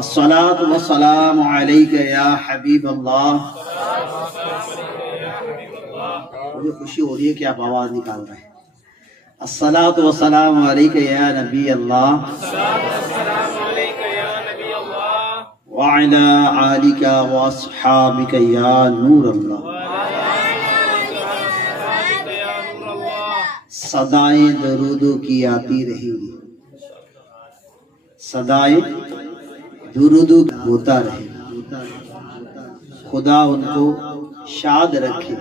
الصلاۃ والسلام علیک یا حبیب اللہ۔ مجھے خوشی ہو رہی ہے کہ آپ آواز نکال رہے ہیں۔ الصلاۃ والسلام علیک یا نبی اللہ وعلی آلک واصحابک یا نور اللہ۔ صدائیں درودوں کی آتی رہیں گی، صدائیں درودوں ہوتا رہے گا۔ خدا ان کو شاد رکھے،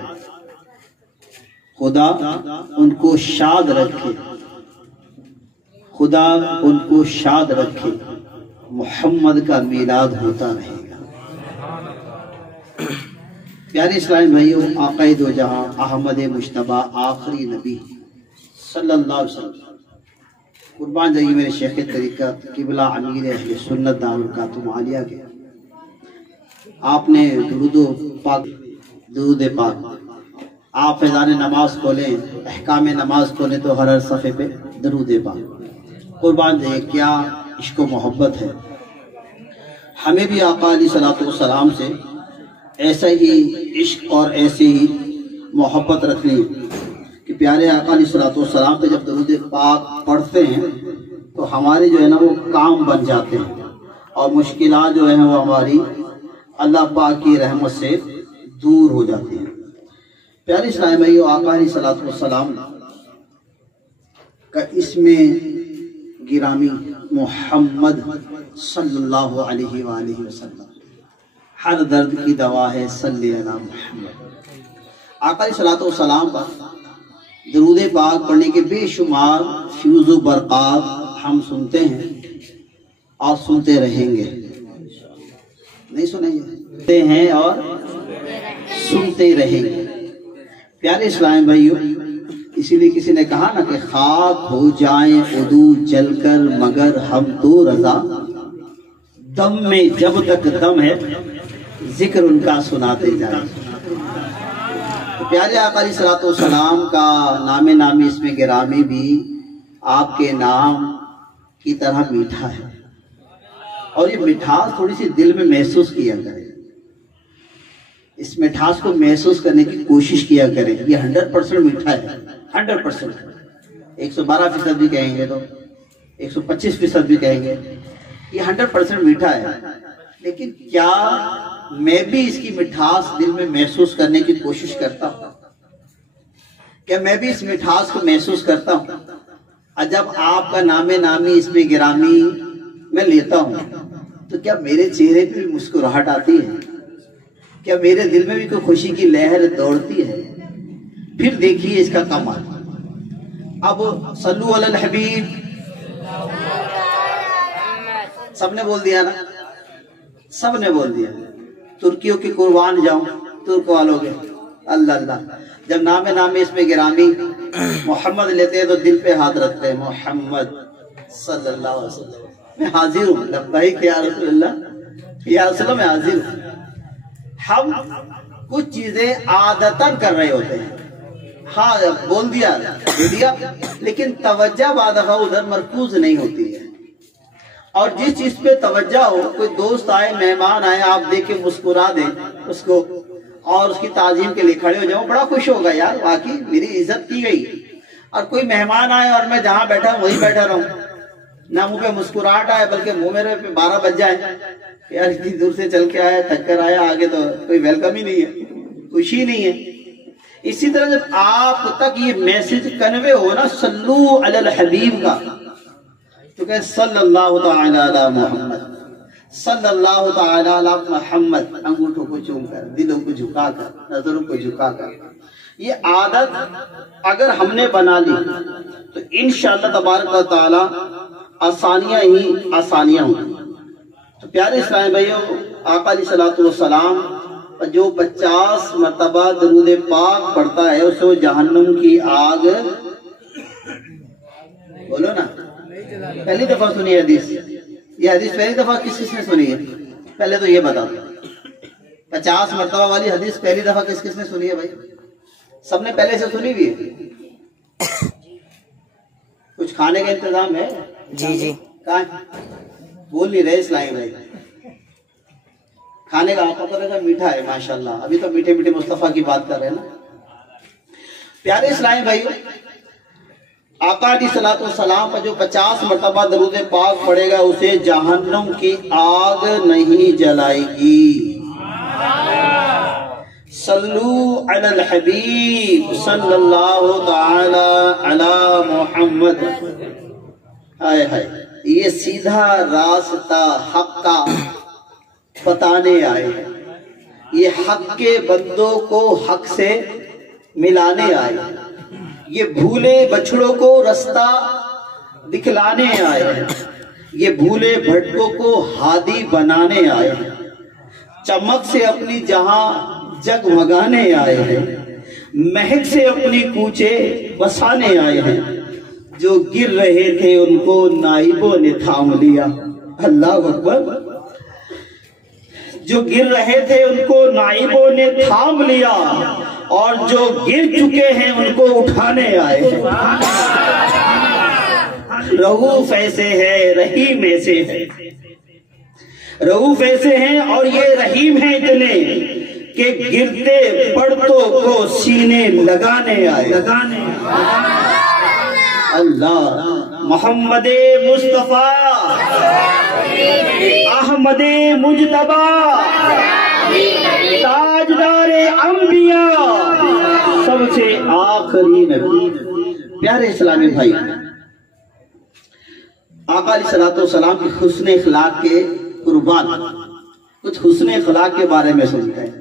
خدا ان کو شاد رکھے، خدا ان کو شاد رکھے۔ محمد کا میلاد ہوتا رہے گا۔ پیارے اسلامی بھائیوں، آقا دو جہاں احمد مجتبیٰ آخری نبی صلی اللہ علیہ وسلم، قربان جائیے میرے شیخ طریقہ قبلہ امیر اہل سنت دارالکاتم عالیہ کے، آپ نے درود پاک آپ فیضان نماز کھولیں، احکام نماز کھولیں تو ہر صفحے پہ درود پاک۔ قربان جائیے کیا عشق و محبت ہے۔ ہمیں بھی آقا علیہ الصلوۃ والسلام سے ایسا ہی عشق اور ایسی ہی محبت رکھنی کہ پیارے آقا علیہ الصلوۃ والسلام پہ جب درود پاک پڑھتے ہیں تو ہمارے جو ہے نا وہ کام بن جاتے ہیں، اور مشکلات جو ہیں وہ ہماری اللہ پاک کی رحمت سے دور ہو جاتی ہیں۔ پیارے اسلامی بھائیو، آقا علیہ الصلوۃ والسلام کا اسم گرامی محمد صلی اللہ علیہ وآلہ وسلم، ہر درد کی دوا ہے صلی علی محمد۔ آقا علیہ الصلوۃ والسلام پر درود پاک پڑھنے کے بے شمار فیوز و برقات ہم سنتے ہیں اور سنتے رہیں گے، نہیں سنیں گے، سنتے ہیں اور سنتے رہیں گے۔ پیارے اسلامی بھائیو، اسی لیے کسی نے کہا نا کہ خاک ہو جائیں عدو جل کر مگر ہم تو رضا، دم میں جب تک دم ہے ذکر ان کا سناتے جائیں۔ پیارے آقا علیہ الصلوۃ والسلام کا نام نامی اسم گرامی بھی آپ کے نام کی طرح میٹھا ہے، اور یہ مٹھاس تھوڑی سی دل میں محسوس کیا کرے، اس مٹھاس کو محسوس کرنے کی کوشش کیا کریں۔ یہ 100% میٹھا ہے، 100%، 112% بھی کہیں گے تو 125% بھی کہیں گے، یہ 100% میٹھا ہے۔ لیکن کیا میں بھی اس کی مٹھاس دل میں محسوس کرنے کی کوشش کرتا ہوں؟ کیا میں بھی اس مٹھاس کو محسوس کرتا ہوں؟ اور جب آپ کا نام نامی اس میں گرامی میں لیتا ہوں تو کیا میرے چہرے پہ بھی مسکراہٹ آتی ہے؟ کیا میرے دل میں بھی کوئی خوشی کی لہر دوڑتی ہے؟ پھر دیکھیے اس کا کمال۔ اب صلو علی الحبیب، سب نے بول دیا نا، سب نے بول دیا۔ ترکیوں کی قربان جاؤں، ترک والوں کے اللہ اللہ، جب نام نامی اس میں گرامی محمد لیتے ہیں تو دل پہ ہاتھ رکھتے ہیں، محمد صلی اللہ علیہ وسلم، میں حاضر ہوں، لبیک یا رسول اللہ، یا رسول اللہ میں حاضر ہوں۔ ہم کچھ چیزیں عادتاً کر رہے ہوتے ہیں، ہاں بول دیا دے دیا، لیکن توجہ بعد دفعہ ادھر مرکوز نہیں ہوتی ہے۔ اور جس چیز پہ توجہ ہو، کوئی دوست آئے، مہمان آئے، آپ دیکھ کے مسکرا دیں اس کو اور اس کی تعظیم کے لیے کھڑے ہو جاؤ، بڑا خوش ہوگا، یار واقعی میری عزت کی گئی۔ اور کوئی مہمان آئے اور میں جہاں بیٹھا ہوں وہیں بیٹھا رہوں، نہ منہ پہ مسکراہٹ آئے بلکہ منہ میرے پہ 12 بج جائے، یار اتنی دور سے چل کے آیا، تھک کر آیا، آگے تو کوئی ویلکم ہی نہیں ہے، خوشی نہیں ہے۔ اسی طرح جب آپ تک یہ میسج کنوے ہو نا صلو علی الحبیب کا، تو کہ صلی اللہ تعالی علی محمد، صلی اللہ تعالی علی محمد، انگوٹھوں کو چوم کر، دلوں کو جھکا کر، نظروں کو جھکا کر، یہ عادت اگر ہم نے بنا لی تو انشاءاللہ تبارک و تعالی آسانیاں ہی آسانیاں ہوں۔ تو پیارے اسلامی بھائیوں، آقا علیہ الصلوۃ والسلام جو 50 مرتبہ درود پاک پڑھتا ہے اسے وہ جہنم کی آگ، بولو نا، پہلی دفعہ سنی ہے حدیث، یہ حدیث پہلی دفعہ کس نے سنی ہے؟ پہلے تو یہ بتا دو، 50 مرتبہ والی حدیث پہلی دفعہ کس نے سنی ہے بھائی؟ سب نے پہلے سے سنی بھی ہے؟ کچھ کھانے کا انتظام ہے؟ جی جی، کہاں بول نہیں رہے اسلامی بھائی؟ کھانے کا آپ پتہ لگا میٹھا ہے ماشاءاللہ. ابھی تو میٹھے میٹھے مصطفیٰ کی بات کر رہے ہیں نا. پیارے اسلامی بھائیو، آقا علیہ الصلوۃ والسلام پر جو 50 مرتبہ درود پاک پڑھے گا اسے جہنم کی آگ نہیں جلائے گی. صلو علی الحبیب صلی اللہ تعالی علی محمد. ہائے ہائے، یہ سیدھا راستہ حق کا بتانے آئے ہیں. یہ حق کے بندوں کو حق سے ملانے آئے ہیں. یہ بھولے بچڑوں کو رستہ دکھلانے آئے ہیں. یہ بھولے بھٹکوں کو ہادی بنانے آئے ہیں. چمک سے اپنی جہاں جگمگانے آئے ہیں. مہک سے اپنی کوچے بسانے آئے ہیں. جو گر رہے تھے ان کو نائبوں نے تھام لیا. اللہ اکبر. جو گر رہے تھے ان کو نائبوں نے تھام لیا اور جو گر چکے ہیں ان کو اٹھانے آئے ہیں. رؤوف ایسے ہے رحیم ایسے ہے. رؤوف ایسے ہیں اور یہ رحیم ہیں اتنے کہ گرتے پڑتوں کو سینے لگانے آئے. اللہ. محمد مصطفیٰ احمد مجتبیٰ تاجدار انبیاء سب سے آخری نبی. پیارے اسلامی بھائی، آقا علیہ الصلوۃ والسلام کی حسن اخلاق کے قربان کچھ حسن اخلاق کے بارے میں سنتے ہیں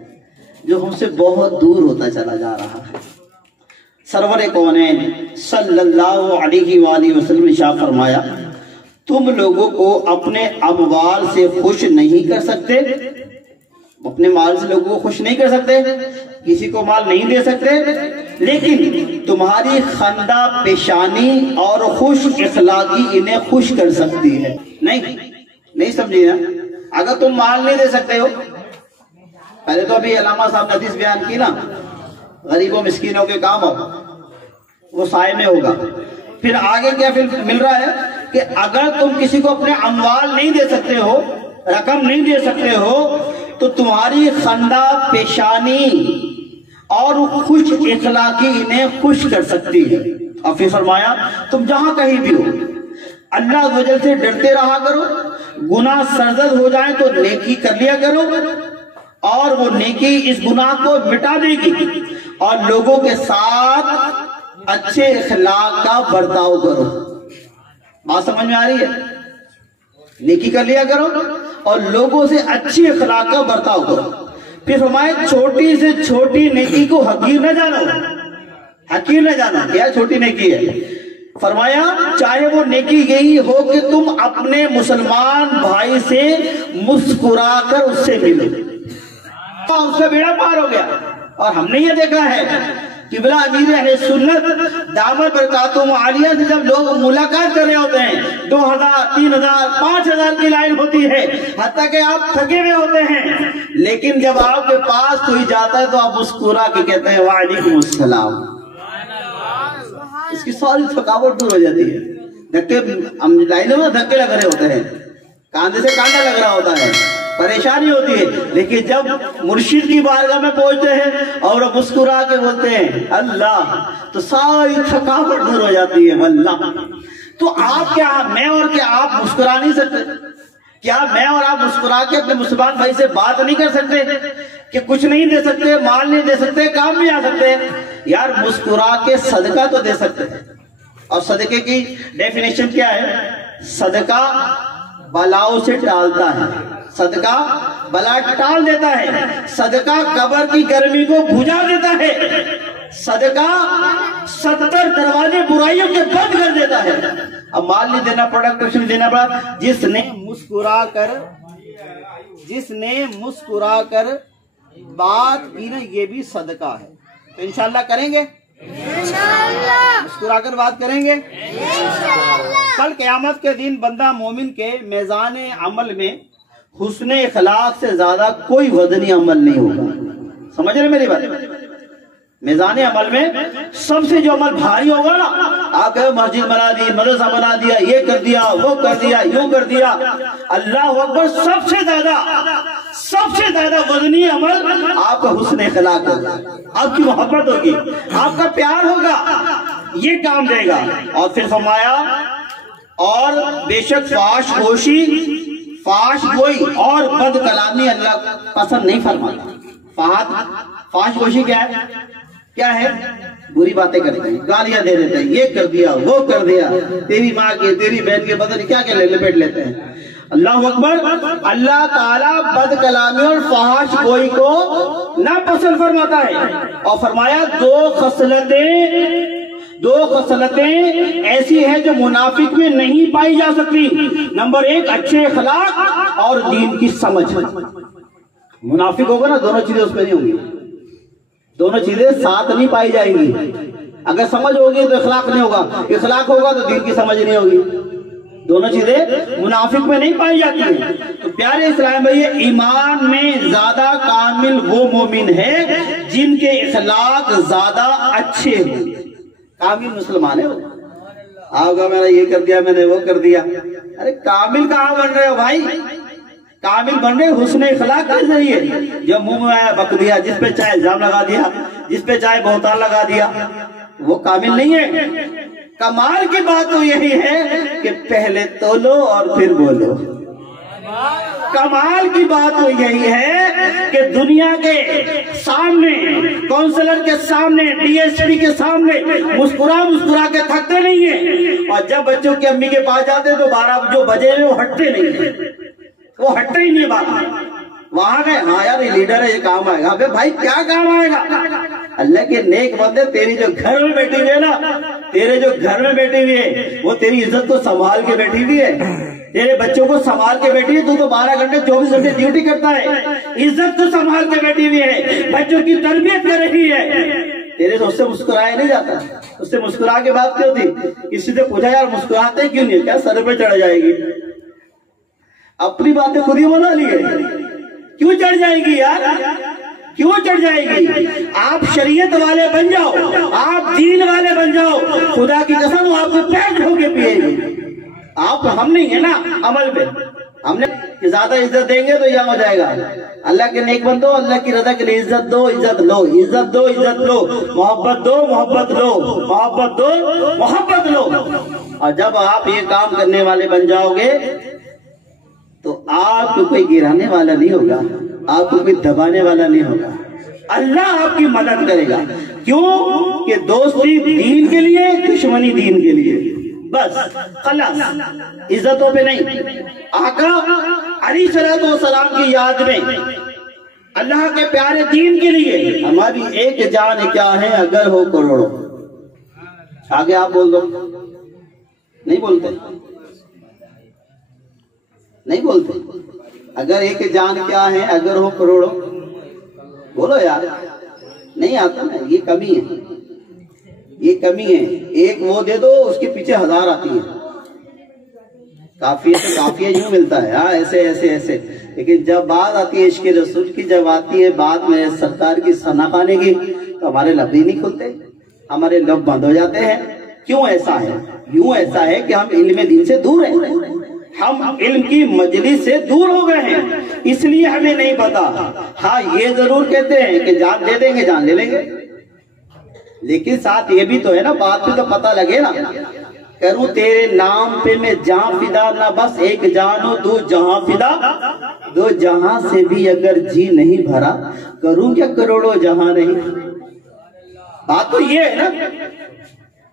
جو ہم سے بہت دور ہوتا چلا جا رہا ہے. سرور کونین صلی اللہ علیہ وآلہ وسلم نے ارشاد فرمایا، تم لوگوں کو اپنے اموال سے خوش نہیں کر سکتے. اپنے مال سے لوگوں کو خوش نہیں کر سکتے، کسی کو مال نہیں دے سکتے، لیکن تمہاری خندہ پیشانی اور خوش اخلاقی انہیں خوش کر سکتی ہے. نہیں سمجھے نا. اگر تم مال نہیں دے سکتے ہو، پہلے تو ابھی علامہ صاحب نے حدیث بیان کی نا، غریبوں مسکینوں کے کام ہو وہ سائے میں ہوگا. پھر آگے کیا مل رہا ہے کہ اگر تم کسی کو اپنے اموال نہیں دے سکتے ہو، رقم نہیں دے سکتے ہو، تو تمہاری خندہ پیشانی اور خوش اخلاقی انہیں خوش کر سکتی ہے. اور پھر فرمایا تم جہاں کہیں بھی ہو اللہ عز و جل سے ڈرتے رہا کرو. گناہ سرزد ہو جائیں تو نیکی کر لیا کرو اور وہ نیکی اس گناہ کو مٹا دے گی. اور لوگوں کے ساتھ اچھے اخلاق کا برتاؤ کرو. بات سمجھ میں آ رہی ہے؟ نیکی کر لیا کرو اور لوگوں سے اچھی اخلاق کا برتاؤ کرو. پھر فرمائے چھوٹی سے چھوٹی نیکی کو حقیر نہ جانو. حقیر نہ جانو کیا چھوٹی نیکی ہے. فرمایا چاہے وہ نیکی یہی ہو کہ تم اپنے مسلمان بھائی سے مسکرا کر اس سے ملو. اس کا بیڑا پار ہو گیا. اور ہم نے یہ دیکھا ہے قبلہ امیر اہل سنت دامت برکاتہم عالیہ سے جب لوگ ملاقات کر رہے ہوتے ہیں 2000 3000 5000 کی لائن ہوتی ہے، حتیٰ کہ آپ تھکے ہوئے ہوتے ہیں، لیکن جب آپ کے پاس کوئی جاتا ہے تو آپ مسکرا کے کہتے ہیں وعلیکم السلام. اس کی ساری تھکاوٹ دور ہو جاتی ہے. دھکے لائنوں میں دھکے لگ رہے ہوتے ہیں، کاندھے سے کاندھا لگ رہا ہوتا ہے، پریشانی ہوتی ہے، لیکن جب مرشد کی بارگاہ میں پہنچتے ہیں اور وہ مسکرا کے بولتے ہیں اللہ، تو ساری تھکاوٹ دور ہو جاتی ہے. اللہ. تو آپ کیا میں اور کیا آپ مسکرا نہیں سکتے؟ کیا میں اور آپ مسکرا کے اپنے مسلمان بھائی سے بات نہیں کر سکتے کہ کچھ نہیں دے سکتے، مال نہیں دے سکتے، کام نہیں آ سکتے؟ یار مسکرا کے صدقہ تو دے سکتے ہیں. اور صدقے کی ڈیفینیشن کیا ہے؟ صدقہ بلاؤں سے ٹالتا ہے، صدقہ بلا ٹال دیتا ہے، صدقہ قبر کی گرمی کو بجھا دیتا ہے، صدقہ 70 دروازے برائیوں کے بند کر دیتا ہے. اب مال نہیں دینا پڑا، کچھ نہیں دینا پڑا، جس نے مسکرا کر بات کی نا، یہ بھی صدقہ ہے. تو انشاءاللہ کریں گے، مسکرا کر بات کریں گے. کل قیامت کے دن بندہ مومن کے میزان عمل میں حسن اخلاق سے زیادہ کوئی وزنی عمل نہیں ہوگا. سمجھ رہے میری بات؟ میزان عمل میں سب سے جو عمل بھاری ہوگا نا، آپ کہو مسجد بنا دی، مدرسہ بنا دیا، یہ کر دیا، وہ کر دیا، یوں کر دیا، اللہ اکبر، سب سے زیادہ سب سے زیادہ وزنی عمل آپ کا حسن اخلاق ہوگا، آپ کی محبت ہوگی، آپ کا پیار ہوگا، یہ کام دے گا۔ اور پھر فرمایا اور بے شک فحش گوئی اور بد کلامی اللہ پسند نہیں فرماتا۔ فحش گوئی کیا ہے؟ بری باتیں کرتے ہیں، گالیاں دے دیتے ہیں، یہ کر دیا وہ کر دیا، تیری ماں کے تیری بہن کے بدن کیا کیا لپیٹ لیتے ہیں۔ اللہ اکبر۔ اللہ تعالیٰ بد کلامی اور فحش گوئی کو ناپسند فرماتا ہے، اور فرمایا دو خصلتیں ایسی ہیں جو منافق میں نہیں پائی جا سکتی۔ نمبر 1 اچھے اخلاق اور دین کی سمجھ۔ منافق ہوگا نا، دونوں چیزیں اس میں نہیں ہوں گی، دونوں چیزیں ساتھ نہیں پائی جائیں گی۔ اگر سمجھ ہوگی تو اخلاق نہیں ہوگا، اخلاق ہوگا تو دین کی سمجھ نہیں ہوگی، دونوں چیزیں منافق میں نہیں پائی جاتی ہیں۔ تو پیارے اسلام بھائی، ایمان میں زیادہ کامل وہ مومن ہے جن کے اخلاق زیادہ اچھے ہوں، کامل مسلمان ہے وہ۔ آگا میں نے یہ کر دیا، میں نے وہ کر دیا، ارے کامل کہاں بن رہے ہو بھائی؟ کامل بن رہے حسن اخلاق کے ذریعے۔ جب منہ میں آیا بک دیا، جس پہ چاہے الزام لگا دیا، جس پہ چاہے بہتان لگا دیا، وہ کامل نہیں ہے۔ کمال کی بات تو یہی ہے کہ پہلے تولو اور پھر بولو۔ کمال کی بات تو یہی ہے کہ دنیا کے سامنے، کونسلر کے سامنے، ڈی ایس پی کے سامنے مسکرا کے تھکتے نہیں ہیں، اور جب بچوں کی امی کے پاس جاتے تو 12 جو بجے ہیں وہ ہٹتے نہیں ہیں، وہ ہٹتے ہی نہیں بات۔ وہاں گئے، ہاں یار یہ لیڈر ہے، یہ کام آئے گا۔ بھائی کیا کام آئے گا؟ اللہ کے نیک بندے، تیری جو گھر میں بیٹھی ہوئی ہے نا، تیرے جو گھر میں بیٹھی ہوئی ہے وہ تیری عزت کو سنبھال کے بیٹھی ہوئی ہے، تیرے بچوں کو سنبھال کے بیٹھی ہے۔ تو 12 گھنٹے 24 گھنٹے ڈیوٹی کرتا ہے، عزت کو سنبھال کے بیٹھی ہوئی ہے، بچوں کی تربیت کر رہی ہے۔ تیرے سے اس سے مسکرایا نہیں جاتا، اس سے مسکرا کے بات کیوں تھی؟ کسی سے پوچھا یار مسکراتے کیوں نہیں؟ کیا سر پہ چڑھ جائے گی؟ اپنی باتیں خود ہی بنا لی ہے، کیوں چڑھ جائے گی یار؟ کیوں چڑھ جائے گی؟ آپ شریعت والے بن جاؤ، آپ دین والے بن جاؤ، خدا کی قسم وہ آپ کو پیٹ ہو کے پیے گی۔ آپ ہم نہیں ہے نا عمل پہ، ہم نے زیادہ عزت دیں گے تو یہ ہو جائے گا۔ اللہ کے نیک بندو، اللہ کی رضا کے لیے عزت دو، عزت لو، عزت دو، عزت لو، محبت دو، محبت لو، محبت دو، محبت لو۔ اور جب آپ یہ کام کرنے والے بن جاؤ گے تو آپ کو کوئی گرانے والا نہیں ہوگا، آپ کو کوئی دبانے والا نہیں ہوگا، اللہ آپ کی مدد کرے گا۔ کیوں کہ دوستی دین کے لیے، دشمنی دین کے لیے، بس خلاص، عزتوں پہ نہیں۔ آقا علیہ السلام کی یاد میں، اللہ کے پیارے دین کے لیے، ہماری ایک جان کیا ہے اگر ہو کروڑوں۔ آگے آپ بول دو، نہیں بولتے، نہیں بولتے۔ اگر ایک جان کیا ہے اگر ہو کروڑوں، بولو یار، نہیں آتا نا، یہ کمی ہے، یہ کمی ہے۔ ایک وہ دے دو، اس کے پیچھے 1000 آتی ہے۔ کافیہ سے کافیہ یوں ملتا ہے، ہاں ایسے ایسے ایسے، لیکن جب بات آتی ہے عشق رسول کی، جب آتی ہے بات میں سرکار کی ثنا پانے کی، تو ہمارے لب ہی نہیں کھلتے، ہمارے لب بند ہو جاتے ہیں۔ کیوں ایسا ہے؟ یوں ایسا ہے کہ ہم علم دین سے دور ہیں، ہم علم کی مجلس سے دور ہو گئے ہیں، اس لیے ہمیں نہیں پتا۔ ہاں یہ ضرور کہتے ہیں کہ جان دے دیں گے، جان لے لیں گے، لیکن ساتھ یہ بھی تو ہے نا، بات پہ تو پتہ لگے نا۔ کروں تیرے نام پہ میں جان فدا، نہ بس ایک جانو دو جہاں فدا، 2 جہاں سے بھی اگر جی نہیں بھرا، کروں کیا کروڑوں جہاں نہیں۔ بات تو یہ ہے نا،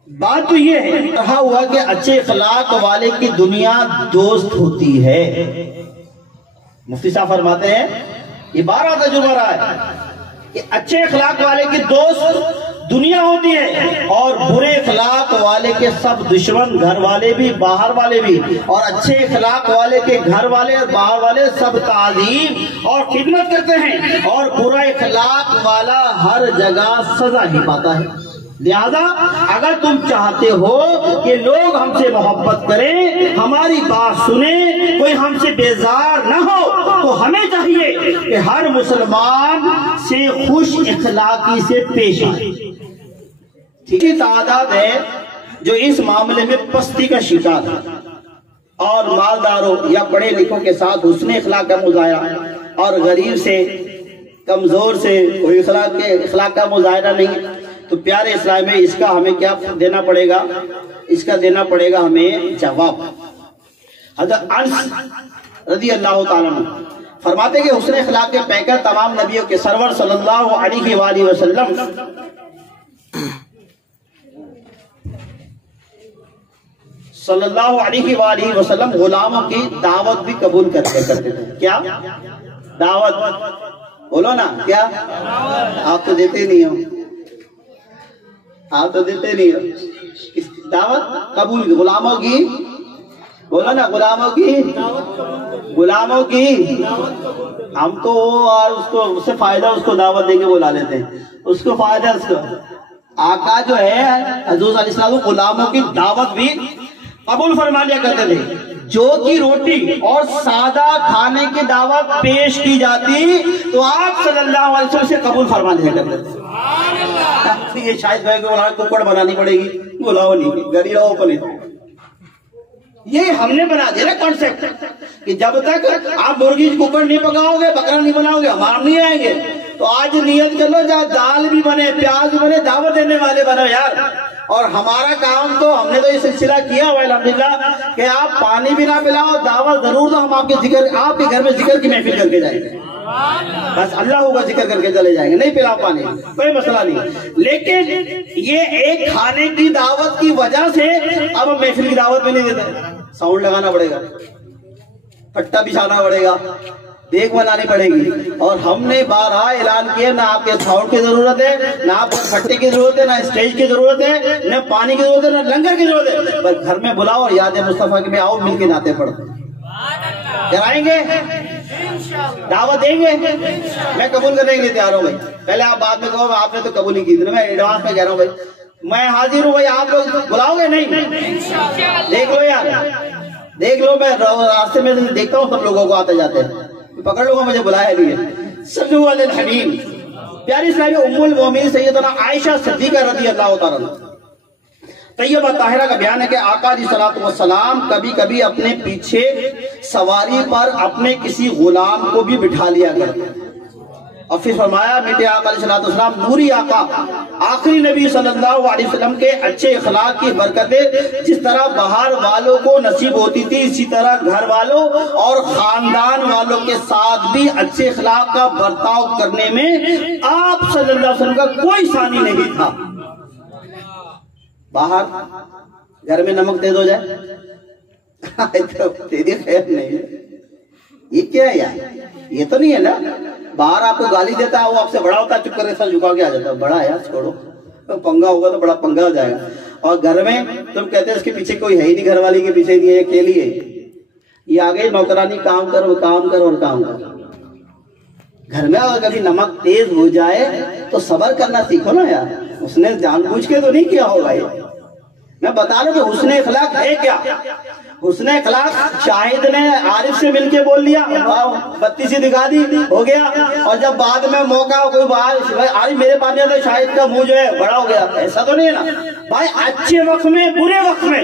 بات تو یہ ہے، کہا ہوا کہ اچھے اخلاق والے کی دنیا دوست ہوتی ہے۔ مفتی صاحب فرماتے ہیں، یہ 12 تجربہ رہا ہے کہ اچھے اخلاق والے کی دوست دنیا ہوتی ہے، اور برے اخلاق والے کے سب دشمن، گھر والے بھی باہر والے بھی، اور اچھے اخلاق والے کے گھر والے اور باہر والے سب تعظیم اور خدمت کرتے ہیں، اور برا اخلاق والا ہر جگہ سزا ہی پاتا ہے۔ لہذا اگر تم چاہتے ہو کہ لوگ ہم سے محبت کریں، ہماری بات سنیں، کوئی ہم سے بیزار نہ ہو، تو ہمیں چاہیے کہ ہر مسلمان سے خوش اخلاقی سے پیش آئے۔ ٹھیک ہے، تعداد ہے جو اس معاملے میں پستی کا شکار ہے، اور مالداروں یا پڑھے لکھوں کے ساتھ حسن اخلاق کا مظاہرہ اور غریب سے کمزور سے کوئی اخلاق کا مظاہرہ نہیں، تو پیارے اسلام میں اس کا ہمیں کیا دینا پڑے گا؟ اس کا دینا پڑے گا ہمیں جواب۔ حضرت انس رضی اللہ تعالیٰ عنہ فرماتے کہ حسن اخلاق کے پیکر تمام نبیوں کے سرور صلی اللہ علیہ وآلہ وسلم غلاموں کی دعوت بھی قبول کرتے تھے۔ کیا دعوت؟ بولو نا، کیا؟ آپ تو دیتے نہیں ہو، آپ تو دیتے نہیں ہو۔ دعوت قبول، غلاموں کی، بولو نا، غلاموں کی ہم تو اور اس سے فائدہ اس کو دعوت دے کے بلا لیتے ہیں، اس کو فائدہ اس کو۔ آقا جو ہے حضور علیہ السلام غلاموں کی دعوت بھی قبول فرما لیا کرتے تھے۔ جو کی روٹی اور سادہ کھانے کی دعوت پیش کی جاتی تو آپ صلی اللہ علیہ وسلم سے قبول فرما لیا کرتے تھے۔ یہ شاید بھائی کو ککڑ بنانی پڑے گی، بلاؤ نہیں، گری رہو پلے۔ یہ ہم نے بنا دیا نا کانسیپٹ کہ جب تک آپ مرغی ککڑ نہیں پکاؤ گے، بکرا نہیں بناؤ گے، ہم نہیں آئیں گے۔ تو آج نیت کر لو، جہاں دال بھی بنے، پیاز بھی بنے، دعوت دینے والے بنو یار۔ اور ہمارا کام تو ہم نے تو یہ سلسلہ کیا ہوا الحمدللہ کہ آپ پانی بھی نہ پلاؤ، دعوت ضرور دو، ہم آپ کے گھر میں ذکر کی محفل کر کے جائیں گے، بس اللہ ہوگا ذکر کر کے چلے جائیں گے، نہیں پلاؤ پانی، کوئی مسئلہ نہیں۔ لیکن یہ ایک کھانے کی دعوت کی وجہ سے اب ہم محفل کی دعوت میں نہیں دیتے۔ ساؤنڈ لگانا پڑے گا، پٹا بچھانا پڑے گا، دیکھ بنانی پڑے گی۔ اور ہم نے بارہا اعلان کیا، نہ آپ کے ساؤنڈ کی ضرورت ہے، نہ آپ کو پھٹے کی ضرورت ہے، نہ اسٹیج کی ضرورت ہے، نہ پانی کی ضرورت ہے، نہ لنگر کی ضرورت ہے، بس گھر میں بلاؤ اور یاد مصطفیٰ کے میں آؤ، مل کے نعتیں پڑھو، کرائیں گے، دعوت دیں گے۔ میں قبول کرنے کے لیے تیار ہوں بھائی، پہلے آپ بعد میں کہو آپ نے تو قبول نہیں کی، میں ایڈوانس میں کہہ رہا ہوں بھائی میں حاضر ہوں بھائی، آپ لوگ بلاؤ گے نہیں؟ دیکھ لو یار، دیکھ لو، میں راستے میں دیکھتا ہوں سب لوگوں کو آتے جاتے ہیں، پکڑ لوں گا، مجھے بلایا لیے۔ صلو علی الحبیب۔ پیاری اسلامی ام المومنین سیدنا عائشہ صدیقہ رضی اللہ تعالیٰ عنہ طیبہ طاہرہ کا بیان ہے کہ آقا علیہ الصلوۃ والسلام کبھی کبھی اپنے پیچھے سواری پر اپنے کسی غلام کو بھی بٹھا لیا کرتے، اور پھر فرمایا میٹھے آقا علیہ الصلوۃ والسلام نوری آقا آخری نبی صلی اللہ علیہ وسلم کے اچھے اخلاق کی برکتیں جس طرح باہر والوں کو نصیب ہوتی تھی، اسی طرح گھر والوں اور خاندان والوں کے ساتھ بھی اچھے اخلاق کا برتاؤ کرنے میں آپ صلی اللہ علیہ وسلم کا کوئی ثانی نہیں تھا۔ باہر گھر میں نمک تیز ہو جائے تیری خیر نہیں ہے، یہ کیا ہے یار؟ یہ تو نہیں ہے نا، باہر آپ کو گالی دیتا ہے، وہ آپ سے بڑا ہوتا ہے، چپ کر کے سر جھکا کے آ جاتا ہے، بڑا ہے یار چھوڑو، پنگا ہوگا تو بڑا پنگا ہو جائے گا۔ اور گھر میں تم کہتے ہیں اس کے پیچھے کوئی ہے ہی نہیں، گھر والی کے پیچھے نہیں ہے، اکیلی ہے، یہ آگے نوکرانی کام کر اور کام کر اور کام کر۔ گھر میں اگر کبھی نمک تیز ہو جائے تو صبر کرنا سیکھو نا یار، اس نے جان بوجھ کے تو نہیں کیا ہوگا یہ۔ میں بتا رہا ہوں کہ حسن اخلاق ہے کیا؟ حسن اخلاق شاہد نے عارف سے مل کے بول لیا، بتی سی دکھا دی، ہو گیا، اور جب بعد میں موقع کوئی عارف میرے پاس نہیں آتا، شاہد کا منہ جو ہے بڑا ہو گیا، ایسا تو نہیں ہے نا بھائی۔ اچھے وقت میں برے وقت میں،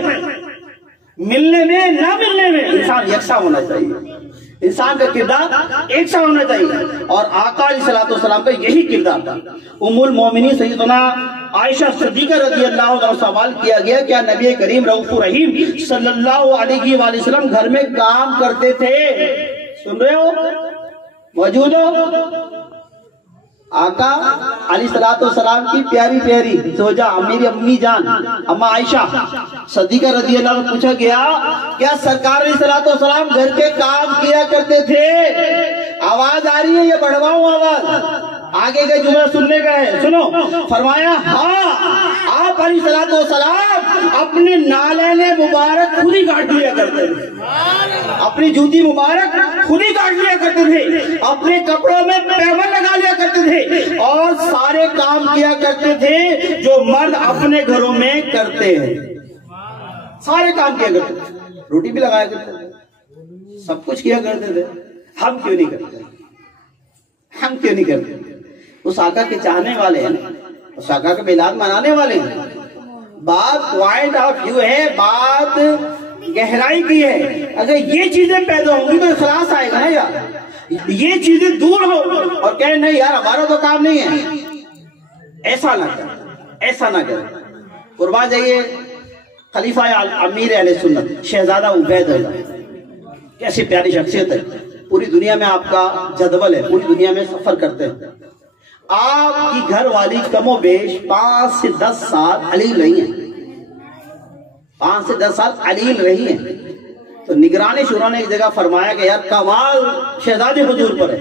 ملنے میں نہ ملنے میں انسان یکساں ہونا چاہیے، انسان کا کردار ایک سا ہونا چاہیے، اور آقا علیہ الصلوۃ والسلام کا یہی کردار تھا۔ ام المومنین سیدنا عائشہ صدیقہ رضی اللہ عنہ سوال کیا گیا کیا نبی کریم رؤوف رحیم صلی اللہ علیہ وآلہ وسلم گھر میں کام کرتے تھے؟ سن رہے ہو؟ موجود ہو؟ آقا علیہ الصلوۃ والسلام کی پیاری پیاری زوجہ میری امی جان اما عائشہ صدیقہ رضی اللہ عنہ پوچھا گیا کیا سرکار علیہ الصلوۃ والسلام گھر کے کام کیا کرتے تھے؟ آواز آ رہی ہے یا بڑھواؤں آواز؟ آگے کا جملہ سننے کا ہے، سنو۔ فرمایا ہاں، آپ علیہ الصلوۃ والسلام اپنے نالین مبارک خود ہی کاٹ لیا کرتے تھے، اپنی جوتی مبارک خود ہی کاٹ لیا کرتے تھے، اپنے کپڑوں میں پیون لگا لیا کرتے تھے، اور سارے کام کیا کرتے تھے جو مرد اپنے گھروں میں کرتے ہیں، سارے کام کیا کرتے تھے، روٹی بھی لگایا کرتے تھے، سب کچھ کیا کرتے تھے۔ ہم کیوں نہیں کرتے؟ ہم کیوں نہیں کرتے؟ اس آقا کے چاہنے والے ہیں، اس آقا کے میلاد منانے والے ہیں۔ بات پوائنٹ آف ویو ہے، بات گہرائی کی ہے. اگر یہ چیزیں پیدا ہوں گی تو اخلاص آئے گا نا یار. یہ چیزیں دور ہو اور کہیں نہیں یار ہمارا تو کام نہیں ہے, ایسا نہ کریں, ایسا نہ کریں. قربان جائیے خلیفہ امیر اہل سنت شہزادہ عبید اللہ, کیسی پیاری شخصیت ہے. پوری دنیا میں آپ کا جدول ہے, پوری دنیا میں سفر کرتے ہیں. آپ کی گھر والی کم و بیش 5 سے 10 سال علیل رہی ہیں, 5 سے 10 سال علیل رہی ہیں. تو نگران شورا نے ایک جگہ فرمایا کہ یار کمال شہزادے حضور پر ہے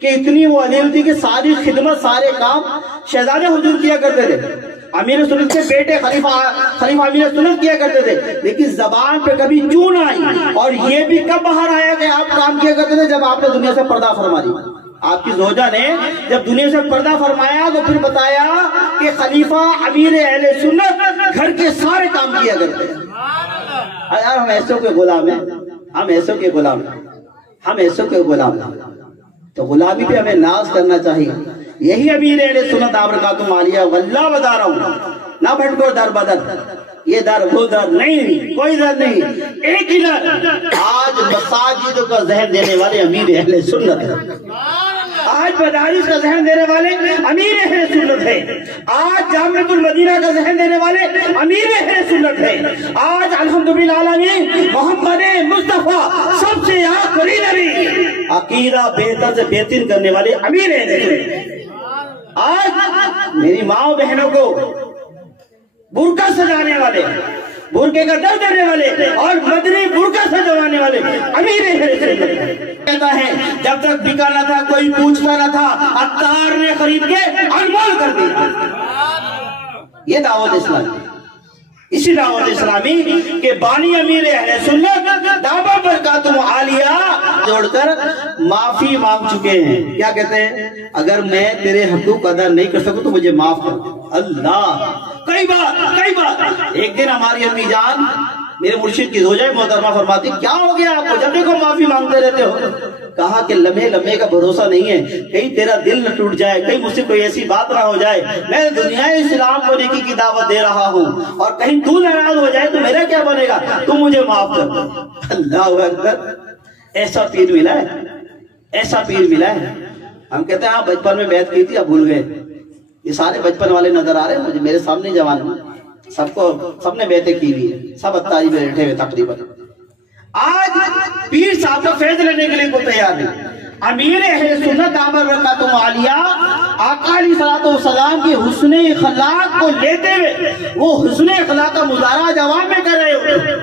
کہ اتنی وہ علیل تھی کہ ساری خدمت سارے کام شہزادے حضور کیا کرتے تھے. امیر سنت کے بیٹے خلیفہ امیر سنت کیا کرتے تھے, لیکن زبان پہ کبھی چون آئی. اور یہ بھی کب باہر آیا کہ آپ کام کیا کرتے تھے جب آپ نے دنیا سے پردہ فرما دی. آپ کی زوجہ نے جب دنیا سے پردہ فرمایا تو پھر بتایا کہ خلیفہ امیر اہل سنت گھر کے سارے کام کیا کرتے ہیں. یار ہم ایسوں کے غلام ہیں, ہم ایسوں کے غلام ہیں, ہم ایسوں کے غلام ہیں. تو غلامی پہ ہمیں ناز کرنا چاہیے. یہی امیر اہل سنت برکاتہم عالیہ واللہ بتا رہا ہوں, نہ بھٹکو در بدر, یہ در وہ در نہیں, کوئی در نہیں, ایک ہی در. آج مساجد کا ذہن دینے والے امیر اہل سنت ہے, آج مدارس کا ذہن دینے والے امیر اہل سنت ہے, آج جامعۃ المدینہ کا ذہن دینے والے امیر اہل سنت ہے, آج الحمدللہ العالمین محمد مصطفیٰ سب سے آخری نبی عقیدہ بہتر سے بہتر کرنے والے امیر اہل سنت. آج میری ماں بہنوں کو برقع سجانے والے, برقعے کا در دینے والے اور مدنی برقع سجوانے والے امیر اہل سنت. کہتا ہے جب تک بکا نہ تھا کوئی پوچھتا نہ تھا, عطار نے خرید کے انمول کر دیا. یہ دعوت اسلامی, اسی دعوت اسلامی کے بانی امیر اہل سنت دعوت برکاتہم عالیہ جوڑ کر معافی مانگ چکے ہیں. کیا کہتے ہیں, اگر میں تیرے حقوق ادا نہیں کر سکوں تو مجھے معاف کر دے. اللہ کئی بار ایک دن ہماری امی جان میرے مرشد کی زوجہ محترمہ فرماتی کیا ہو گیا آپ کو, جب دیکھو معافی مانگتے رہتے ہو. کہا کہ لمحے کا بھروسہ نہیں ہے, کہیں تیرا دل نہ ٹوٹ جائے, کہیں مجھ سے کوئی ایسی بات نہ ہو جائے. میں دنیا اسلام کو نیکی کی دعوت دے رہا ہوں اور کہیں تو ناراض ہو جائے تو میرا کیا بنے گا, تو مجھے معاف کر دے. اللہ اکبر, ایسا پیر ملا ہے, ایسا پیر ملا ہے. ہم کہتے ہیں آپ بچپن میں بیعت کی تھی اب بھول گئے. یہ سارے بچپن والے نظر آ رہے ہیں مجھے, میرے سامنے جوان سب نے بیعتیں کی ہوئی ہیں, سب اتاری میں بیٹھے ہوئے تقریباً. آج پیر صاحب کا فیض لینے کے لیے کوئی تیار نہیں. امیر اہل سنت دعوت برکاتہم عالیہ آقا علیہ الصلوۃ والسلام کی حسن اخلاق کو لیتے ہوئے وہ حسن اخلاق کا مظاہرہ عوام میں کر رہے ہوتے.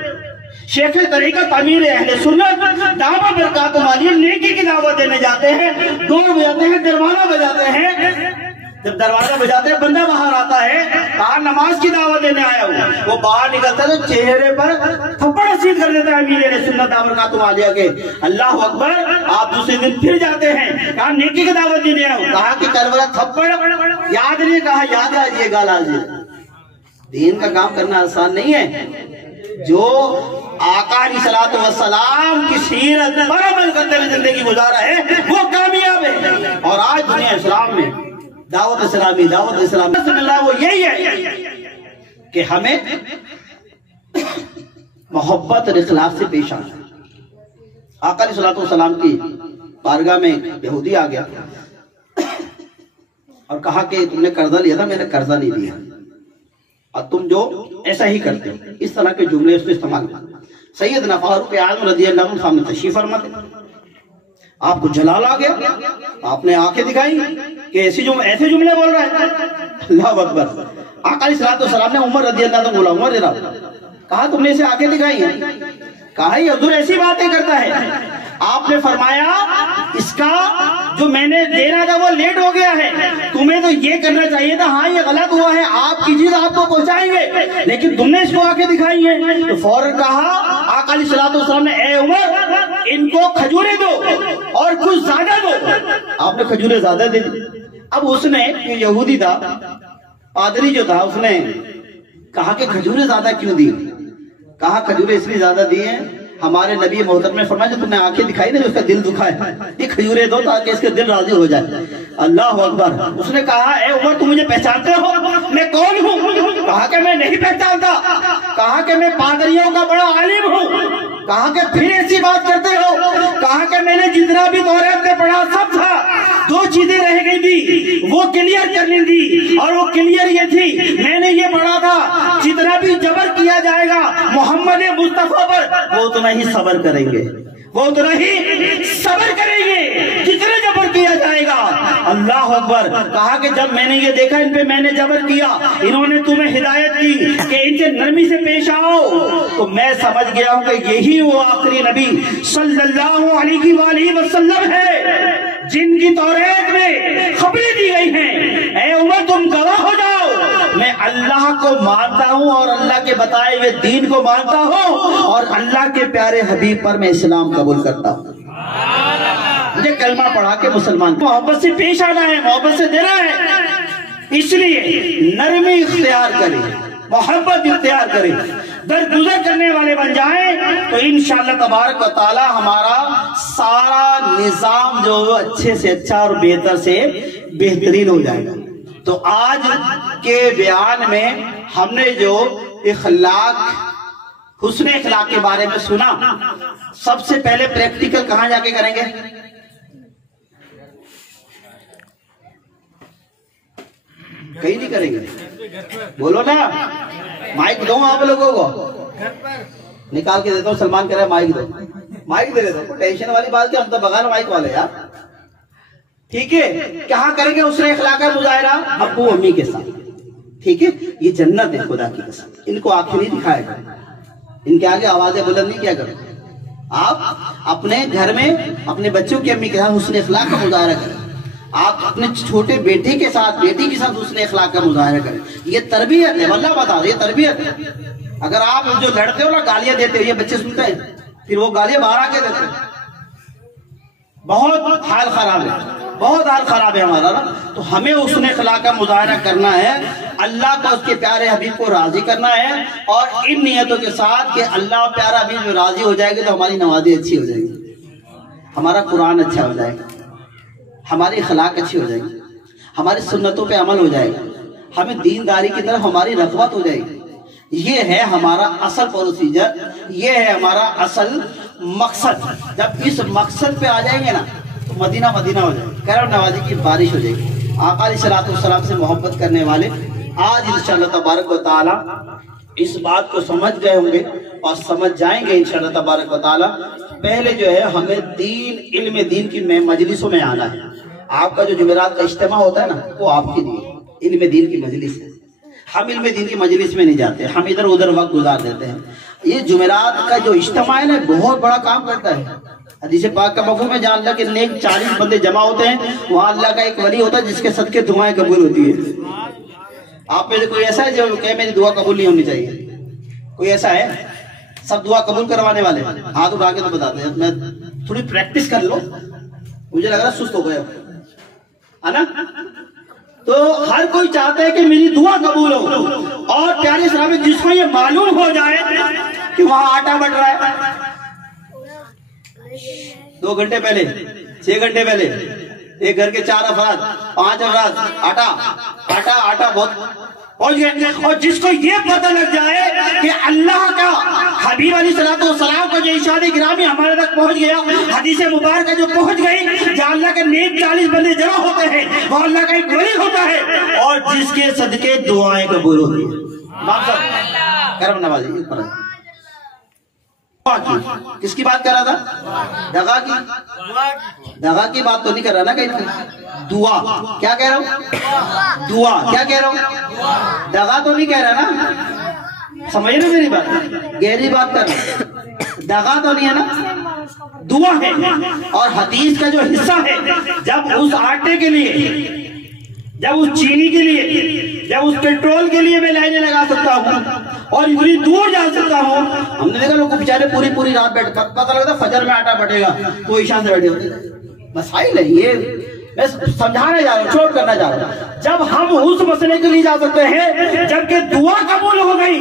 شیخ طریقت امیر اہل سنت دعوت برکاتہم عالیہ نیکی کی دعوت دینے جاتے ہیں, دور بجاتے ہیں, دروازہ بجاتے ہیں. جب دروازہ بجاتے ہیں بندہ باہر آتا ہے, کہا نماز کی دعوت دینے آیا ہوں, وہ باہر نکلتا ہے تو چہرے پر تھپڑ رسید کر دیتا ہے امیر اہل سنت دعوت برکاتہم عالیہ کے. اللہ اکبر. آپ دوسرے دن پھر جاتے ہیں, کہا نیکی کی دعوت دینے آیا ہوں, کہا کہ کربلا تھپڑ یاد نہیں, کہا یاد ہے آج یہ گال آج. دین کا کام کرنا آسان نہیں ہے. جو آقا علیہ الصلوۃ والسلام کی سیرت پر عمل کرتے ہوئے زندگی گزارا ہے وہ کامیاب ہے. اور آج دنیا اسلام میں دعوت اسلامی رسول اللہ وہ یہی ہے کہ ہمیں محبت اور اخلاص سے پیش آنا. آقا علیہ الصلوۃ والسلام کی بارگاہ میں یہودی آ گیا اور کہا کہ تم نے قرضہ لیا تھا, میں نے قرضہ نہیں لیا, اور تم جو ایسا ہی کرتے. اس طرح کے جملے اس کو استعمال کرتے. سیدنا فاروق اعظم رضی اللہ عنہ سامنے تشریف فرما تھے, آپ کو جلال آ گیا, آپ نے آنکھیں دکھائی کہ ایسے جملے بول رہا ہے. اللہ اکبر. آقا علیہ الصلوۃ والسلام نے عمر رضی اللہ عنہ بولا, عمر ذرا, کہا تم نے اسے آنکھیں دکھائی ہیں, کہا یہ حضور ایسی باتیں کرتا ہے. آپ نے فرمایا اس کا جو میں نے دینا تھا وہ لیٹ ہو گیا ہے, تمہیں تو یہ کرنا چاہیے تھا, ہاں یہ غلط ہوا ہے, آپ کی چیز آپ کو پہنچائیں گے, لیکن تم نے اس کو آنکھیں دکھائی ہیں. تو فوراً کہا آقا علیہ الصلوۃ والسلام نے, اے عمر ان کو کھجوریں دو اور کچھ زیادہ دو. آپ نے کھجوریں زیادہ دے دی. اب اس نے یہودی تھا, پادری جو تھا, اس نے کہا کہ کھجوریں زیادہ کیوں دی؟ کہا کھجوریں اس لیے زیادہ دی ہیں, ہمارے نبی محترم نے فرمایا جو تم نے آنکھیں دکھائی نا, جو اس کا دل دکھا ہے, یہ کھجوریں دو تاکہ اس کے دل راضی ہو جائے. اللہ اکبر. اس نے کہا اے عمر تم مجھے پہچانتے ہو, میں کون ہوں؟ کہا کہ میں نہیں پہچانتا، کہا کہ میں پادریوں کا بڑا عالم ہوں، کہا کہ پھر ایسی بات کرتے ہو، کہا کہ میں نے جتنا بھی توریت میں پڑھا سب تھا، دو چیزیں رہ گئی تھی وہ کلیئر کرنی تھی، اور وہ کلیئر یہ تھی، میں نے یہ پڑھا تھا جتنا بھی جبر کیا جائے گا محمد مصطفیٰ پر وہ اتنا ہی صبر کریں گے، وہ اتنا ہی صبر کریں گے جتنا جبر کیا جائے گا۔ اللہ اکبر۔ کہا کہ جب میں نے یہ دیکھا ان پہ میں نے جبر کیا، انہوں نے تمہیں ہدایت کی کہ ان سے نرمی سے پیش آؤ، تو میں سمجھ گیا ہوں کہ یہی وہ آخری نبی صلی اللہ علیہ وآلہ وسلم ہے جن کی توریت میں خبریں دی گئی ہیں۔ اے امت تم گواہ ہو جاؤ، میں اللہ کو مانتا ہوں اور اللہ کے بتائے ہوئے دین کو مانتا ہوں، اور اللہ کے پیارے حبیب پر میں اسلام قبول کرتا ہوں۔ مجھے کلمہ پڑھا کے مسلمان محبت سے پیش آنا ہے، محبت سے دینا ہے، اس لیے نرمی اختیار کریں، محبت اختیار کریں، درگزر کرنے والے بن جائیں، تو انشاءاللہ تبارک و تعالی ہمارا سارا نظام جو اچھے سے اچھا اور بہتر سے بہترین ہو جائے گا۔ تو آج کے بیان میں ہم نے جو اخلاق، حسن اخلاق کے بارے میں سنا، سب سے پہلے پریکٹیکل کہاں جا کے کریں گے؟ کہیں نہیں کریں گے، بولو نا، مائک دو آپ لوگوں کو، نکال کے دیتا ہوں، سلمان کہہ رہا ہے مائک دو، مائک دے دیتا ہوں، ٹینشن والی بات کیا، ہم تو بغیر مائک والے یار، ٹھیک ہے؟ کہاں کریں گے حسن اخلاق کا مظاہرہ؟ ابو امی کے ساتھ، ٹھیک ہے؟ یہ جنت ہے خدا کی قسم، ان کو آنکھیں نہیں دکھائے گا، ان کے آگے آوازیں بلند نہیں کیا کرو۔ آپ اپنے گھر میں اپنے بچوں کی امی کے ساتھ حسن اخلاق کا مظاہرہ کریں، آپ اپنے چھوٹے بیٹے کے ساتھ، بیٹی کے ساتھ حسن اخلاق کا مظاہرہ کریں، یہ تربیت ہے، واللہ بتا رہے یہ تربیت ہے۔ اگر آپ جو لڑتے ہو نا، گالیاں دیتے ہو، یہ بچے سنتے ہیں، پھر وہ گالیاں باہر آ کے دیتے ہیں، بہت حال خراب ہے، بہت حال خراب ہے ہمارا نا۔ تو ہمیں حسن اخلاق کا مظاہرہ کرنا ہے، اللہ کو، اس کے پیارے حبیب کو راضی کرنا ہے، اور ان نیتوں کے ساتھ کہ اللہ پیارا حبیب جو راضی ہو جائے گی تو ہماری نمازیں اچھی ہو جائیں گی، ہمارا قرآن اچھا ہو جائے گا، ہماری اخلاق اچھی ہو جائے گی، ہماری سنتوں پہ عمل ہو جائے گا، ہمیں دینداری کی طرف ہماری رغبت ہو جائے گی۔ یہ ہے ہمارا اصل پروسیجر، یہ ہے ہمارا اصل مقصد۔ جب اس مقصد پہ آ جائیں گے نا تو مدینہ مدینہ ہو جائے گا، کرم نوازی کی بارش ہو جائے گی۔ آقا علیہ السلام سے محبت کرنے والے آج انشاءاللہ تبارک و تعالی اس بات کو سمجھ گئے ہوں گے اور سمجھ جائیں گے انشاءاللہ تبارک و تعالی۔ پہلے جو ہے ہمیں دین، علم دین کی مجلسوں میں آنا ہے۔ آپ کا جو جمعرات کا اجتماع ہوتا ہے نا، وہ آپ کے لیے علم دین کی مجلس ہے۔ ہم علم دین کی مجلس میں نہیں جاتے، ہم ادھر ادھر وقت گزار دیتے ہیں۔ یہ جمعرات کا جو اجتماع ہے نا، بہت بڑا کام کرتا ہے۔ حدیث پاک کا مفہوم ہے، جہاں اللہ کے نیک 40 بندے جمع ہوتے ہیں، وہاں اللہ کا ایک ولی ہوتا ہے جس کے صدقے دعائیں قبول ہوتی ہے۔ آپ میں سے کوئی ایسا ہے جو کہ میری دعا قبول نہیں ہونی چاہیے؟ کوئی ایسا ہے؟ سب دعا قبول کروانے والے ہاتھ اٹھا کے تو بتاتے ہیں۔ میں تھوڑی پریکٹس کر لو، مجھے لگ رہا سست ہو گیا ہے نا۔ تو ہر کوئی چاہتا ہے کہ میری دعا قبول ہو، اور پیارے صحابہ جس کو یہ معلوم ہو جائے کہ وہاں آٹا بٹ رہا ہے 2 گھنٹے پہلے، 6 گھنٹے پہلے، ایک گھر کے 4 افراد 5 افراد آٹا بہت پہنچ گئے، اور جس کو یہ پتہ لگ جائے کہ اللہ کا حبیب علیہ السلام کا جو ارشاد گرامی ہمارے تک پہنچ گیا، حدیث مبارکہ جو پہنچ گئی، جہاں اللہ کے نیک 40 بندے جمع ہوتے ہیں، وہ اللہ کا ایک ولی ہوتا ہے، اور جس کے صدقے دعائیں قبول ہوتی ہیں۔ کرم نوازی پر کس کی بات کر رہا تھا؟ دغا کی بات تو نہیں کر رہا نا کہیں؟ دعا کیا کہہ رہا ہوں؟ دعا کیا کہہ رہا ہوں؟ دغا تو نہیں کہہ رہا نا، سمجھ رہے میری بات؟ گہری بات کر رہا ہوں، دغا تو نہیں ہے نا، دعا ہے۔ اور حدیث کا جو حصہ ہے، جب اس آٹے کے لیے، جب اس چینی کے لیے، جب اس پیٹرول کے لیے میں لائنیں لگا سکتا ہوں اور اتنی دور جا سکتا ہوں، ہم نے دیکھا لوگ بیچارے پوری رات بیٹھ، پتہ لگتا فجر میں آٹا بٹے گا تو عشاء سے بیٹھے ہوتے۔ مسائل ہے یہ، میں سمجھانے جا رہا ہوں، چھوٹ کرنا جا رہا ہوں۔ جب ہم اس مسئلے کے لیے جا سکتے ہیں، جبکہ دعا قبول ہو گئی،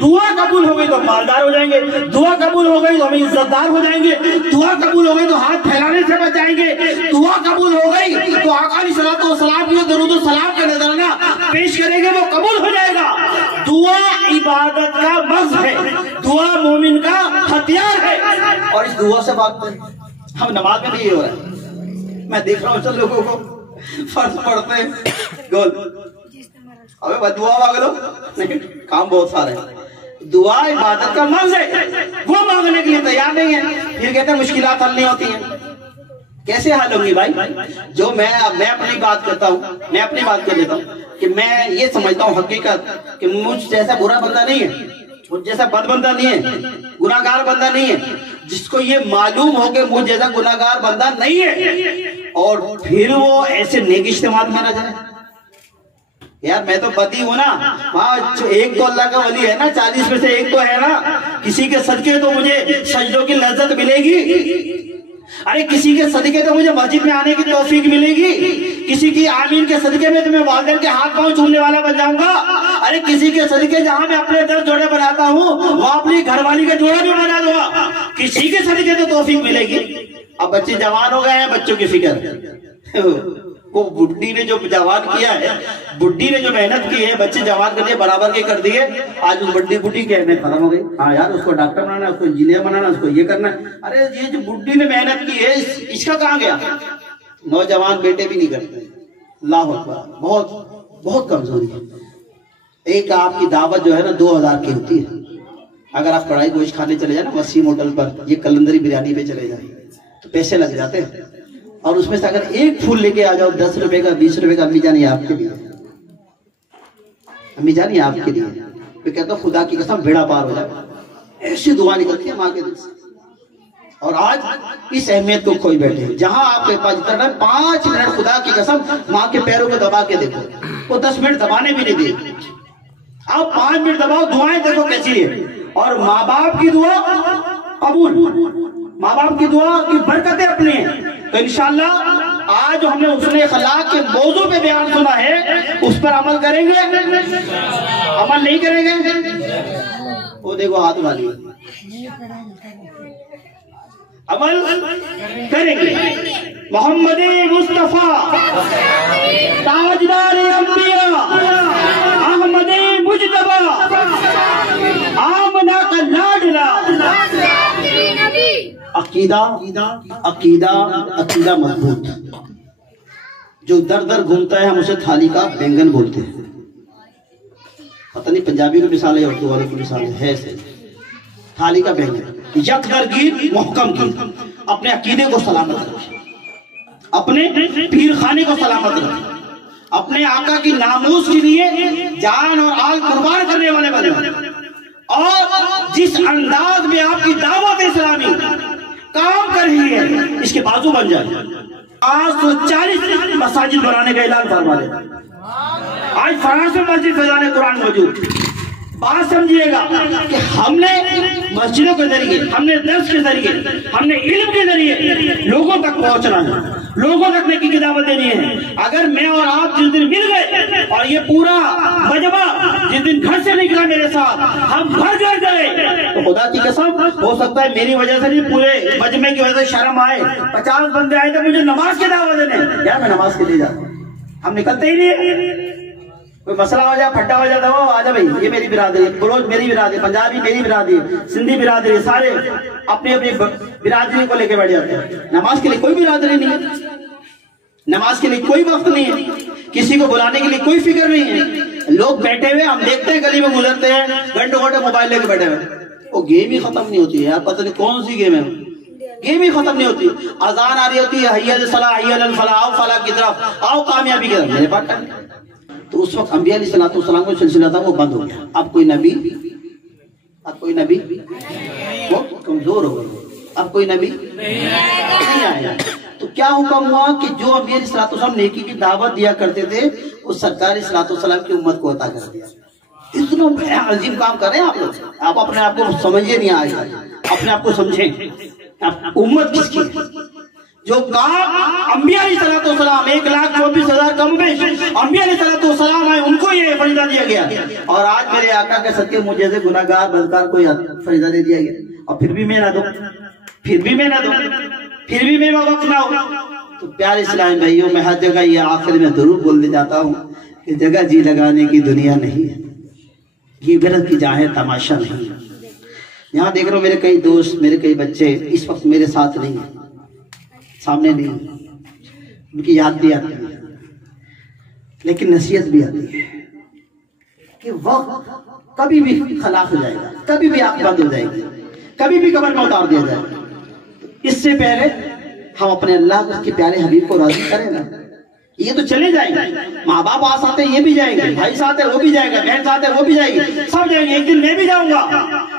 دعا قبول ہو گئی تو مالدار ہو جائیں گے، دعا قبول ہو گئی تو ہم عزت دار ہو جائیں گے، دعا قبول ہو گئی تو ہاتھ پھیلانے سے بچ جائیں گے، دعا قبول ہو گئی تو آقا علیہ السلام کی درود و سلام کا نذرانہ پیش کریں گے، وہ قبول ہو جائے گا۔ عبادت کا مغز ہے، دعا مومن کا ہتھیار ہے، اور اس دعا سے بھاگتے ہیں. ہم نماز میں بھی یہ ہو رہا ہے. میں دیکھ رہا ہوں چل لوگوں کو فرض پڑھتے ہیں گول ابے دعا مانگ لو، نہیں کام بہت سارے ہیں. دعا عبادت کا مغز ہے، وہ مانگنے کے لیے تیار نہیں ہے. پھر کہتے ہیں مشکلات حل نہیں ہوتی ہیں. کیسے حل ہوں گی بھائی؟ جو میں اپنی بات کرتا ہوں، میں اپنی بات کر لیتا ہوں کہ میں یہ سمجھتا ہوں حقیقت کہ مجھ جیسا برا بندہ نہیں ہے، مجھ جیسا بد بندہ نہیں ہے، گناہگار بندہ نہیں ہے. جس کو یہ معلوم ہو کہ مجھ جیسا گناہگار بندہ نہیں ہے اور پھر وہ ایسے نیک اجتماعات میں نہ جائے. یار میں تو بدی ہوں نا، وہاں ایک تو اللہ کا ولی ہے نا، 40 میں سے ایک تو ہے نا. کسی کے صدقے تو مجھے سجدوں کی لذت ملے گی. ارے کسی کے صدقے تو مجھے مسجد میں آنے کی توفیق ملے گی. کسی کی آمین کے صدقے میں تو میں والدین کے ہاتھ پاؤں چھونے والا بن جاؤں گا. ارے کسی کے صدقے جہاں میں اپنے 10 جوڑے بناتا ہوں وہ اپنی گھر والی کا جوڑا بھی بنا دوں گا. کسی کے صدقے تو توفیق ملے گی. اب بچے جوان ہو گئے ہیں، بچوں کی فکر. وہ بڈھی نے جو جوان کیا ہے، بڈھی نے جو محنت کی ہے، بچے جوان کر دیے، برابر کے کر دیے. آج اس بڈھی کی اہمیت ختم ہو گئی. ہاں یار اس کو ڈاکٹر بنانا، اس کو انجینئر بنانا، اس کو یہ کرنا. ارے یہ جو بڈھی نے محنت کی ہے اس کا کہاں گیا؟ نوجوان بیٹے بھی نہیں کرتے. اللہ اکبر. بہت بہت کمزوری ہے. ایک آپ کی دعوت جو ہے نا 2000 کی ہوتی ہے. اگر آپ کڑھائی گوشت کھانے چلے جائیں نا وسیم ہوٹل پر، یہ کلندری بریانی پہ چلے جائیں تو پیسے لگ جاتے ہیں. اور اس میں سے اگر ایک پھول لے کے آ جاؤ 10 روپے کا 20 روپے کا، امی جانی آپ کے لیے، امی جانی آپ کے لیے. میں کہتا ہوں خدا کی قسم بھیڑا پار ہو جائے. ایسی دعا نکلتی ہے ماں کے دل سے. اور آج اس اہمیت کو کھوئی بیٹھے ہیں. جہاں آپ کے پاس 5 منٹ خدا کی قسم ماں کے پیروں کو دبا کے دیکھو، وہ 10 منٹ دبانے بھی نہیں دے. آپ 5 منٹ دباؤ، دعائیں دیکھو کیسی ہے. اور ماں باپ کی دعا قبول، ماں باپ کی دعا کی برکتیں اپنی ہیں. تو انشاءاللہ آج ہم نے حسن اخلاق کے موضوع پہ بیان سنا ہے، اس پر عمل کریں گے؟ عمل نہیں کریں گے؟ وہ دیکھو ہاتھ والی عمل کریں گے. محمد مصطفیٰ تاجدار انبیاء احمد مجتبی آمنہ کا لاڈلا. عقیدہ مضبوط جو در در گھومتا ہے، ہم اسے تھالی کا بینگن بولتے ہیں. پتہ نہیں پنجابی کی مثال ہے، اردو والے کی مثال ہے. تھالی کا بینگن، یک در گیر محکم گیر. اپنے عقیدے کو سلامت رکھیں، اپنے پیر خانے کو سلامت رکھیں، اپنے آقا کی ناموس کے لیے جان اور آل قربان کرنے والے بنے. اور جس انداز میں آپ کی دعوت اسلامی کام کر رہی ہے اس کے بازو بن جائے. 840 مساجد بنانے کا اعلان فرما دے. آج فرانس میں مسجد فیضان قرآن موجود. بات سمجھیے گا کہ ہم نے مسجدوں کے ذریعے، ہم نے درس کے ذریعے، ہم نے علم کے ذریعے لوگوں تک پہنچنا ہے، لوگوں تک نیکی کی دعوت دینی ہے. اگر میں اور آپ جس دن مل گئے اور یہ پورا مجمع جس دن گھر سے نکلا میرے ساتھ، ہم گھر جڑ گئے تو خدا کی قسم ہو سکتا ہے میری وجہ سے نہیں، پورے مجمع کی وجہ سے شرم آئے. 50 بندے آئے تھے مجھے نماز کی دعوت دینے، یار میں نماز کے لیے جاتا ہوں. ہم نکلتے ہی نہیں. کوئی مسئلہ ہو جائے، پھٹا ہو جاتا ہے، وہ آجا بھائی یہ میری برادری، بلوچ میری برادری، پنجابی میری برادری، سندھی برادری، سارے اپنی اپنی برادری کو لے کے بیٹھ جاتے ہیں. نماز کے لیے کوئی برادری نہیں ہے، نماز کے لیے کوئی وقت نہیں ہے، کسی کو بلانے کے لیے کوئی فکر نہیں ہے. لوگ بیٹھے ہوئے، ہم دیکھتے ہیں گلی میں گزرتے ہیں گھنٹوں گھنٹے موبائل لے کے بیٹھے ہوئے. وہ گیم ہی ختم نہیں ہوتی ہے یار. پتہ نہیں کون سی گیم ہے، گیم ہی ختم نہیں ہوتی. اذان آ رہی ہوتی ہے، حی علی الصلاۃ حی علی الفلاح، آؤ فلاح کی طرف، آؤ کامیابی کی طرف. میرے پاس ٹائم. تو اس وقت انبیاء علیہ السلام کا سلسلہ تھا وہ بند ہو گیا. اب کوئی نبی وہ کمزور ہو گئے. اب کوئی نبی نہیں آیا. تو کیا حکم ہوا کہ جو انبیاء علیہ السلام نیکی کی دعوت دیا کرتے تھے وہ سرکار علیہ السلام کی امت کو عطا کر دیا. اتنا عظیم کام کر رہے ہیں آپ لوگ. آپ اپنے آپ کو سمجھے نہیں آج، اپنے آپ کو سمجھیں. امت کس کی؟ جو کام انبیاء علیہ السلام 1,24,000 کم بیش انبیاء علیہ السلام آئے ان کو یہ فریضہ دیا گیا. اور آج میرے آقا کے صدقے مجھے سے گناہگار بدکار کو فریضہ دے دیا گیا. اور پھر بھی میں نہ دوں، پھر بھی میں نہ دوں، پھر بھی میرا وقت نہ ہو. تو پیارے اسلامی بھائیوں، میں ہر جگہ یہ آخر میں ضرور بولنے جاتا ہوں کہ جگہ جی لگانے کی دنیا نہیں ہے. یہ عبرت کی جا ہے، تماشا نہیں۔ یہاں دیکھ رہا ہوں میرے کئی دوست، میرے کئی بچے اس وقت میرے ساتھ نہیں ہیں، سامنے نہیں ہیں، ان کی یاد بھی آتی ہے لیکن نصیحت بھی آتی ہے کہ وقت کبھی بھی خلاف ہو جائے گا، کبھی بھی آنکھ بند ہو جائے گی، کبھی بھی قبر میں اتار دیا جائے گا۔ اس سے پہلے ہم اپنے اللہ کو، اس کے پیارے حبیب کو راضی کریں نا۔ یہ تو چلے جائیں گے، ماں باپ آ ساتھ ہیں یہ بھی جائیں گے، بھائی ساتھ ہے وہ بھی جائے گا، بہن ساتھ ہے وہ بھی جائے گی، سب جائیں گے، ایک دن میں بھی جاؤں گا۔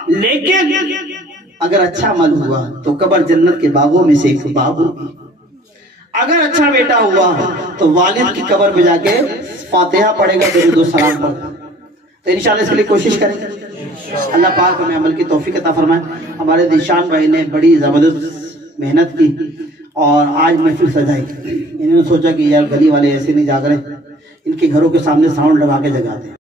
لیکن اگر اچھا عمل ہوا تو قبر جنت کے باغوں میں سے ایک باب ہوگی۔ اگر اچھا بیٹا ہوا تو والد کی قبر پہ جا کے فاتحہ پڑھے گا، درود و سلام پڑھے گا۔ تو انشاءاللہ اس کے لیے کوشش کریں گے۔ اللہ پاک ہمیں عمل کی توفیق عطا فرمائے۔ ہمارے ذیشان بھائی نے بڑی زبردست محنت کی اور آج محفل سجائی۔ انہوں نے سوچا کہ یار گلی والے ایسے نہیں جاگ رہے، ان کے گھروں کے سامنے ساؤنڈ لگا کے جگاتے ہیں۔